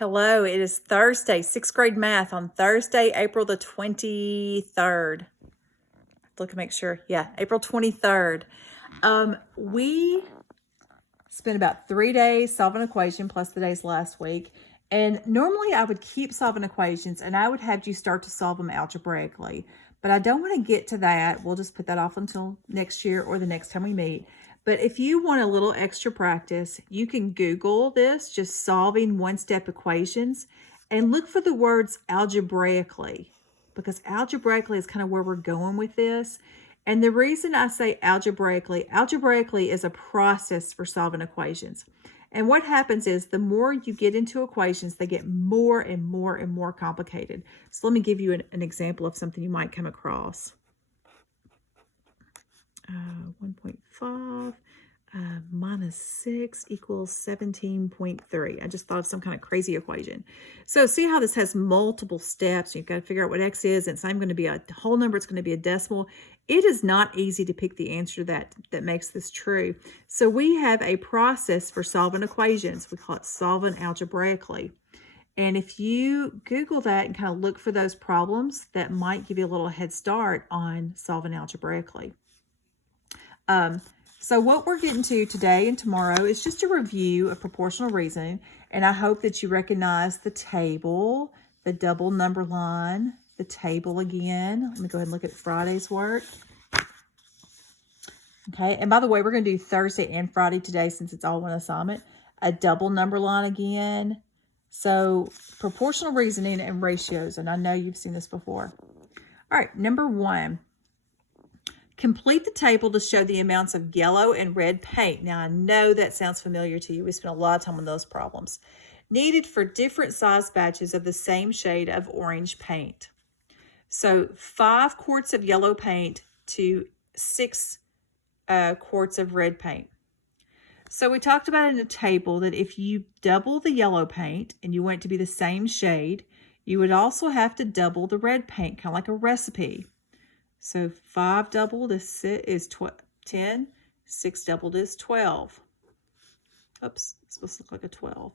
Hello, it is Thursday, 6th grade math on Thursday, April the 23rd. Look, make sure. Yeah, April 23rd. We spent about 3 days solving an equation plus the days last week. And normally I would keep solving equations and I would have you start to solve them algebraically. But I don't want to get to that. We'll just put that off until next year or the next time we meet. But if you want a little extra practice, you can Google this, just solving one-step equations, and look for the words algebraically, because algebraically is kind of where we're going with this. And the reason I say algebraically is a process for solving equations. And what happens is the more you get into equations, they get more and more and more complicated. So let me give you an example of something you might come across. 1.5 minus 6 equals 17.3. I just thought of some kind of crazy equation. So see how this has multiple steps. You've got to figure out what x is. It's not even going to be a whole number. It's going to be a decimal. It is not easy to pick the answer that makes this true. So we have a process for solving equations. We call it solving algebraically. And if you Google that and kind of look for those problems, that might give you a little head start on solving algebraically. So what we're getting to today and tomorrow is just a review of proportional reasoning. And I hope that you recognize the table, the double number line, the table again. Let me go ahead and look at Friday's work. Okay, and by the way, we're going to do Thursday and Friday today since it's all one assignment. A double number line again. So proportional reasoning and ratios, and I know you've seen this before. All right, number 1. Complete the table to show the amounts of yellow and red paint. Now, I know that sounds familiar to you. We spent a lot of time on those problems. Needed for different size batches of the same shade of orange paint. So 5 quarts of yellow paint to 6 quarts of red paint. So we talked about in the table that if you double the yellow paint and you want it to be the same shade, you would also have to double the red paint, kind of like a recipe. So 5 doubled is 10, 6 doubled is 12. Oops, it's supposed to look like a 12.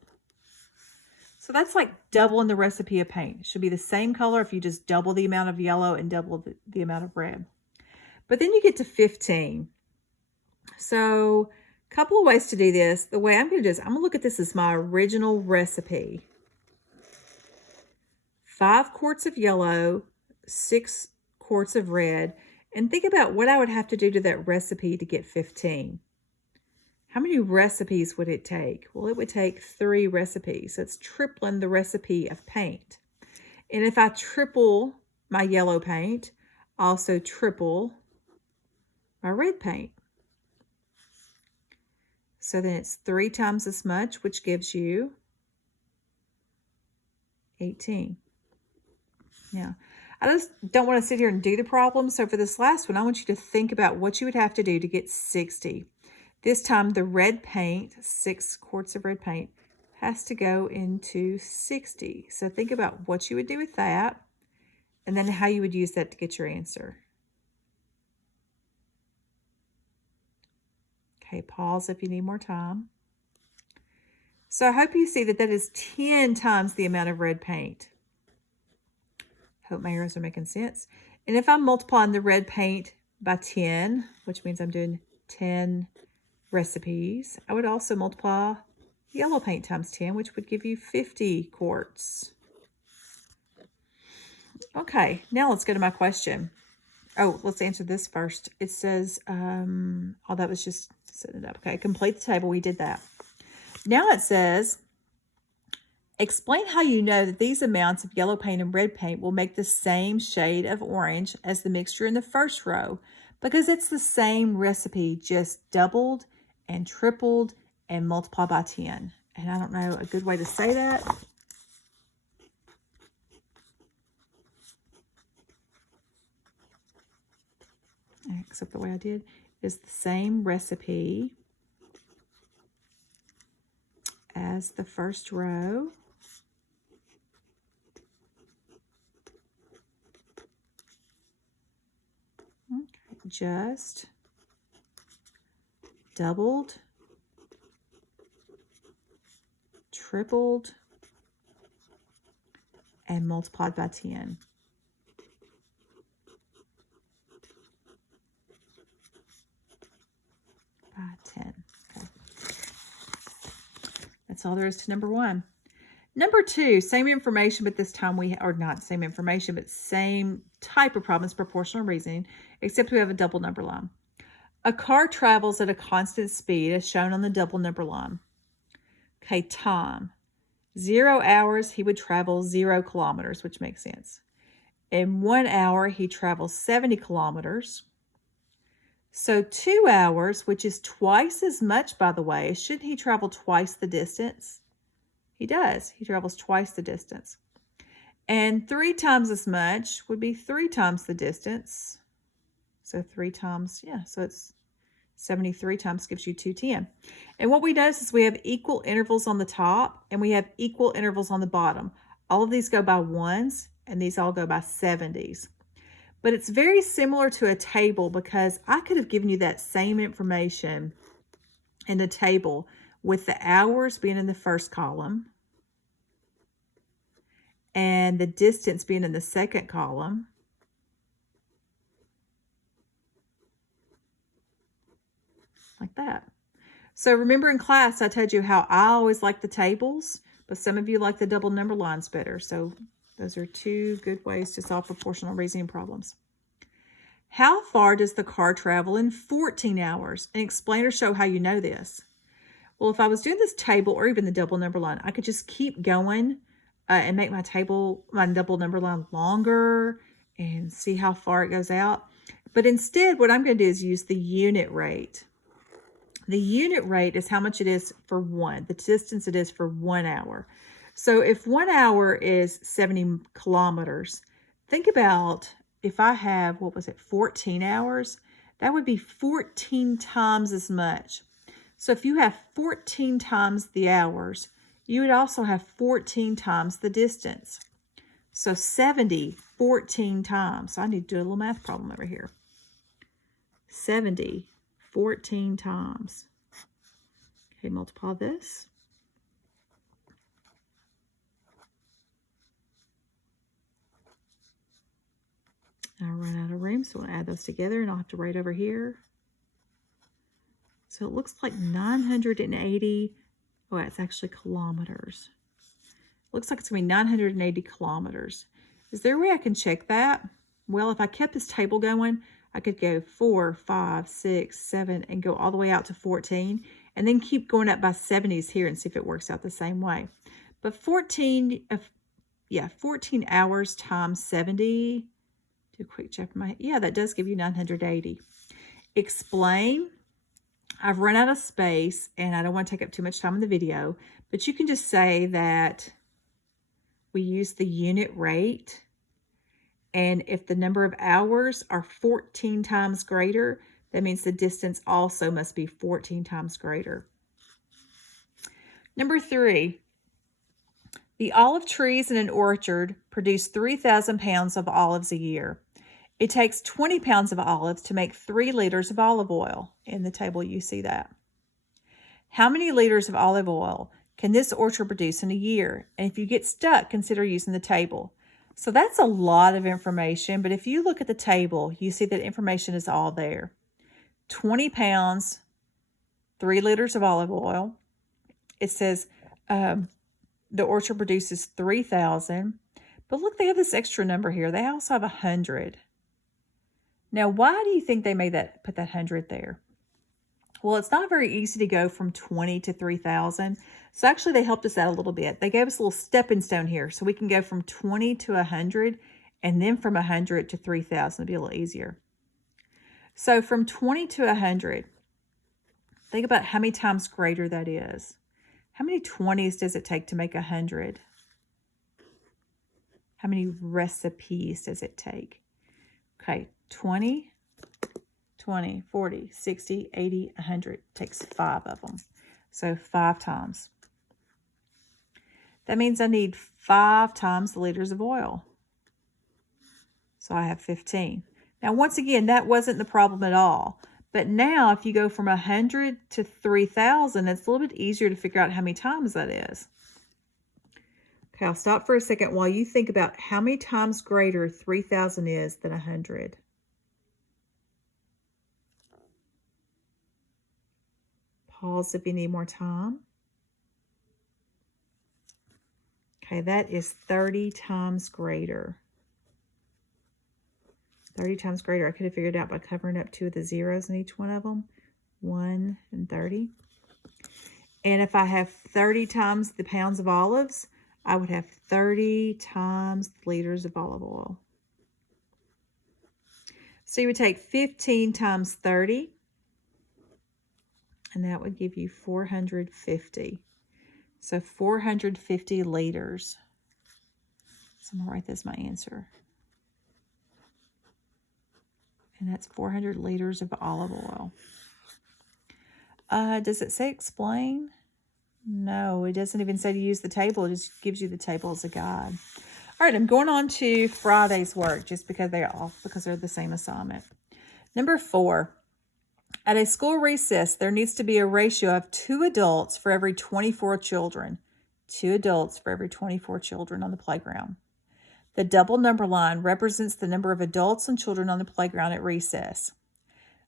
So that's like doubling the recipe of paint. It should be the same color if you just double the amount of yellow and double the amount of red. But then you get to 15. So a couple of ways to do this. The way I'm going to do is I'm going to look at this as my original recipe. 5 quarts of yellow, 6 quarts of red, and think about what I would have to do to that recipe to get 15. How many recipes would it take? Well, it would take 3 recipes. So it's tripling the recipe of paint. And if I triple my yellow paint, also triple my red paint. So then it's 3 times as much, which gives you 18. Now, I just don't want to sit here and do the problem. So for this last one, I want you to think about what you would have to do to get 60. This time, the red paint, 6 quarts of red paint, has to go into 60. So think about what you would do with that, and then how you would use that to get your answer. Okay, pause if you need more time. So I hope you see that that is 10 times the amount of red paint. Hope my arrows are making sense. And if I'm multiplying the red paint by 10, which means I'm doing 10 recipes, I would also multiply yellow paint times 10, which would give you 50 quarts. Okay, now let's go to my question. Oh, let's answer this first. It says, oh, that was just setting it up. Okay, complete the table. We did that. Now it says, explain how you know that these amounts of yellow paint and red paint will make the same shade of orange as the mixture in the first row, because it's the same recipe, just doubled and tripled and multiplied by 10. And I don't know a good way to say that. Except the way I did is the same recipe as the first row. Okay, just doubled, tripled, and multiplied by 10. By 10. Okay. That's all there is to number 1. Number 2, same information, but this time or not same information, but same type of problem. It's proportional reasoning, except we have a double number line. A car travels at a constant speed as shown on the double number line. Okay, time. 0 hours, he would travel 0 kilometers, which makes sense. In 1 hour, he travels 70 kilometers. So 2 hours, which is twice as much, by the way, shouldn't he travel twice the distance? He does. He travels twice the distance. And 3 times as much would be 3 times the distance. So 3 times, so it's 73 times gives you 210. And what we notice is we have equal intervals on the top and we have equal intervals on the bottom. All of these go by 1s and these all go by 70s. But it's very similar to a table because I could have given you that same information in a table with the hours being in the first column and the distance being in the second column. Like that. So remember in class, I told you how I always like the tables, but some of you like the double number lines better. So those are 2 good ways to solve proportional reasoning problems. How far does the car travel in 14 hours? And explain or show how you know this. Well, if I was doing this table or even the double number line, I could just keep going and make my double number line longer and see how far it goes out. But instead, what I'm going to do is use the unit rate. The unit rate is how much it is for the distance it is for 1 hour. So if 1 hour is 70 kilometers, think about if I have, 14 hours, that would be 14 times as much. So if you have 14 times the hours, you would also have 14 times the distance. So 70, 14 times. So I need to do a little math problem over here. 70, 14 times. Okay, multiply this. Now I run out of room, so I'll add those together and I'll have to write over here. So it looks like 980, it's actually kilometers. Looks like it's going to be 980 kilometers. Is there a way I can check that? Well, if I kept this table going, I could go 4, 5, 6, 7, and go all the way out to 14, and then keep going up by 70s here and see if it works out the same way. But 14 hours times 70, do a quick check in my head. Yeah, that does give you 980. Explain. I've run out of space, and I don't want to take up too much time in the video, but you can just say that we use the unit rate, and if the number of hours are 14 times greater, that means the distance also must be 14 times greater. Number 3, the olive trees in an orchard produce 3,000 pounds of olives a year. It takes 20 pounds of olives to make 3 liters of olive oil. In the table, you see that. How many liters of olive oil can this orchard produce in a year? And if you get stuck, consider using the table. So that's a lot of information, but if you look at the table, you see that information is all there. 20 pounds, 3 liters of olive oil. It says the orchard produces 3,000. But look, they have this extra number here. They also have 100. Now, why do you think they put that 100 there? Well, it's not very easy to go from 20 to 3,000. So actually, they helped us out a little bit. They gave us a little stepping stone here. So we can go from 20 to 100 and then from 100 to 3,000. It'll be a little easier. So from 20 to 100, think about how many times greater that is. How many 20s does it take to make 100? How many recipes does it take? Okay, 20, 20, 40, 60, 80, 100. Takes 5 of them. So 5 times. That means I need 5 times the liters of oil. So I have 15. Now, once again, that wasn't the problem at all. But now, if you go from 100 to 3,000, it's a little bit easier to figure out how many times that is. Okay, I'll stop for a second while you think about how many times greater 3,000 is than 100. Pause if you need more time. Okay, that is 30 times greater. 30 times greater. I could have figured it out by covering up 2 of the zeros in each one of them. 1 and 30. And if I have 30 times the pounds of olives, I would have 30 times the liters of olive oil. So you would take 15 times 30, and that would give you 450. So 450 liters. So I'm going to write this as my answer. And that's 400 liters of olive oil. Does it say explain? No, it doesn't even say to use the table. It just gives you the table as a guide. All right, I'm going on to Friday's work just because they're off, because they're the same assignment. Number 4, at a school recess, there needs to be a ratio of 2 adults for every 24 children. 2 adults for every 24 children on the playground. The double number line represents the number of adults and children on the playground at recess.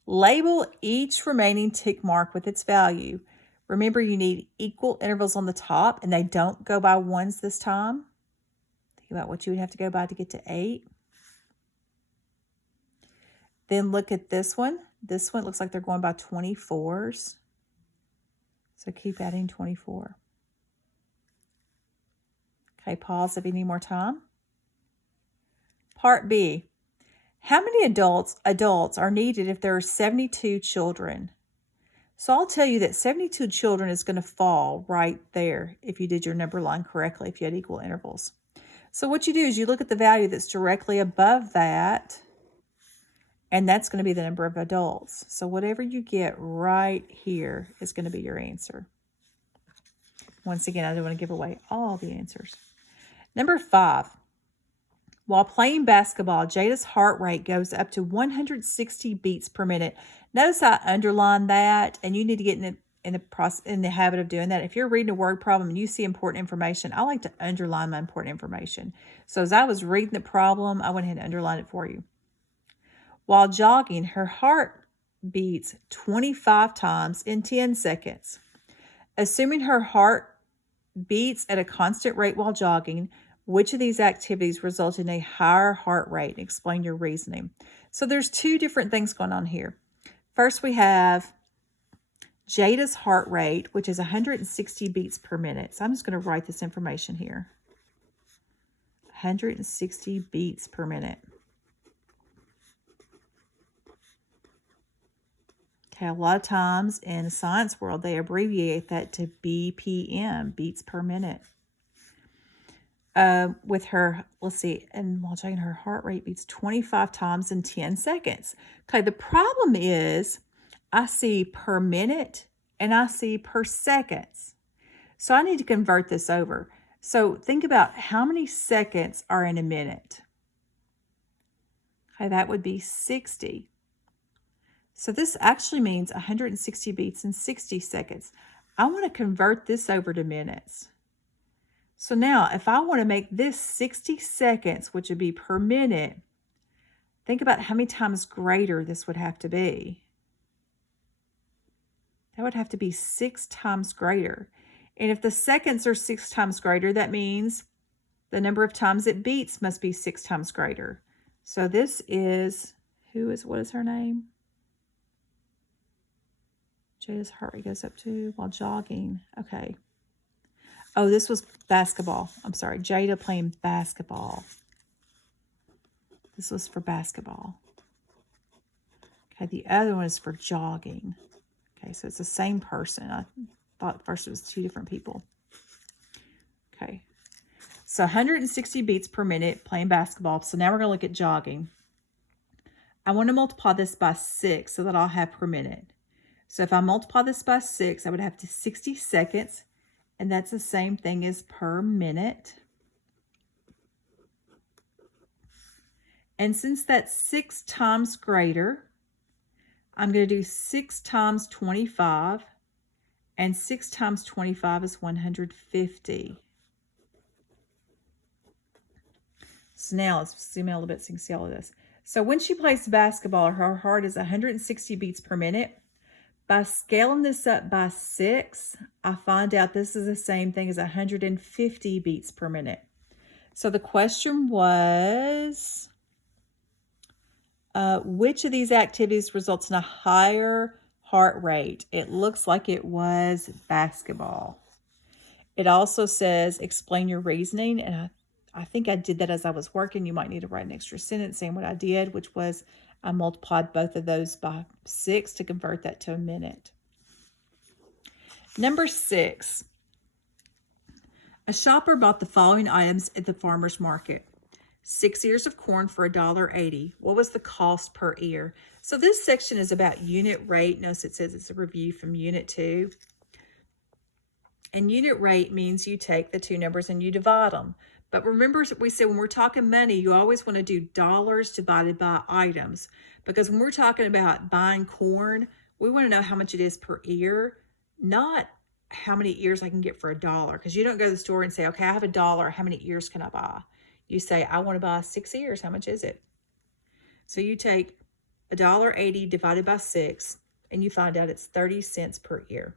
Label each remaining tick mark with its value. Remember, you need equal intervals on the top, and they don't go by ones this time. Think about what you would have to go by to get to 8. Then look at this one. This one looks like they're going by 24s. So keep adding 24. Okay, pause if you need more time. Part B. How many adults are needed if there are 72 children? So I'll tell you that 72 children is going to fall right there if you did your number line correctly, if you had equal intervals. So what you do is you look at the value that's directly above that, and that's going to be the number of adults. So whatever you get right here is going to be your answer. Once again, I don't want to give away all the answers. Number 5. While playing basketball, Jada's heart rate goes up to 160 beats per minute. Notice I underlined that, and you need to get in the habit of doing that. If you're reading a word problem and you see important information, I like to underline my important information. So as I was reading the problem, I went ahead and underlined it for you. While jogging, her heart beats 25 times in 10 seconds. Assuming her heart beats at a constant rate while jogging, which of these activities result in a higher heart rate? Explain your reasoning. So there's 2 different things going on here. First, we have Jada's heart rate, which is 160 beats per minute. So I'm just going to write this information here. 160 beats per minute. Okay, a lot of times in the science world, they abbreviate that to BPM, beats per minute. With her, let's see, and while checking, her heart rate beats 25 times in 10 seconds. Okay, the problem is I see per minute and I see per seconds. So I need to convert this over. So think about how many seconds are in a minute. Okay, that would be 60. So this actually means 160 beats in 60 seconds. I want to convert this over to minutes. So now, if I want to make this 60 seconds, which would be per minute, think about how many times greater this would have to be. That would have to be 6 times greater. And if the seconds are 6 times greater, that means the number of times it beats must be 6 times greater. So this is, what is her name? Jada's heart rate goes up to while jogging. Okay. Oh, this was basketball. I'm sorry. Jada playing basketball. This was for basketball. Okay, the other one is for jogging. Okay, so it's the same person. I thought at first it was 2 different people. Okay. So 160 beats per minute playing basketball. So now we're going to look at jogging. I want to multiply this by 6 so that I'll have per minute. So if I multiply this by 6, I would have to 60 seconds. And that's the same thing as per minute. And since that's 6 times greater, I'm going to do 6 times 25. And 6 times 25 is 150. So now let's zoom out a little bit so you can see all of this. So when she plays basketball, her heart is 160 beats per minute. By scaling this up by 6, I find out this is the same thing as 150 beats per minute. So the question was, which of these activities results in a higher heart rate? It looks like it was basketball. It also says, explain your reasoning. And I think I did that as I was working. You might need to write an extra sentence saying what I did, which was I multiplied both of those by 6 to convert that to a minute. Number 6. A shopper bought the following items at the farmer's market. 6 ears of corn for $1.80. What was the cost per ear? So this section is about unit rate. Notice it says it's a review from Unit 2. And unit rate means you take the two numbers and you divide them. But remember, we said when we're talking money, you always want to do dollars divided by items. Because when we're talking about buying corn, we want to know how much it is per ear, not how many ears I can get for $1. Because you don't go to the store and say, okay, I have $1. How many ears can I buy? You say, I want to buy 6 ears. How much is it? So you take $1.80 divided by 6, and you find out it's 30 cents per ear.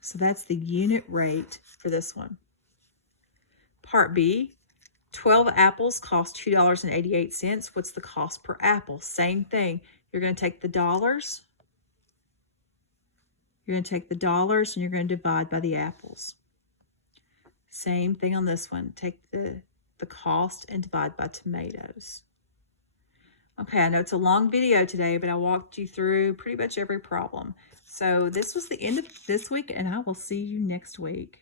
So that's the unit rate for this one. Part B, 12 apples cost $2.88. What's the cost per apple? Same thing. You're going to take the dollars. You're going to take the dollars and you're going to divide by the apples. Same thing on this one. Take the cost and divide by tomatoes. Okay, I know it's a long video today, but I walked you through pretty much every problem. So this was the end of this week, and I will see you next week.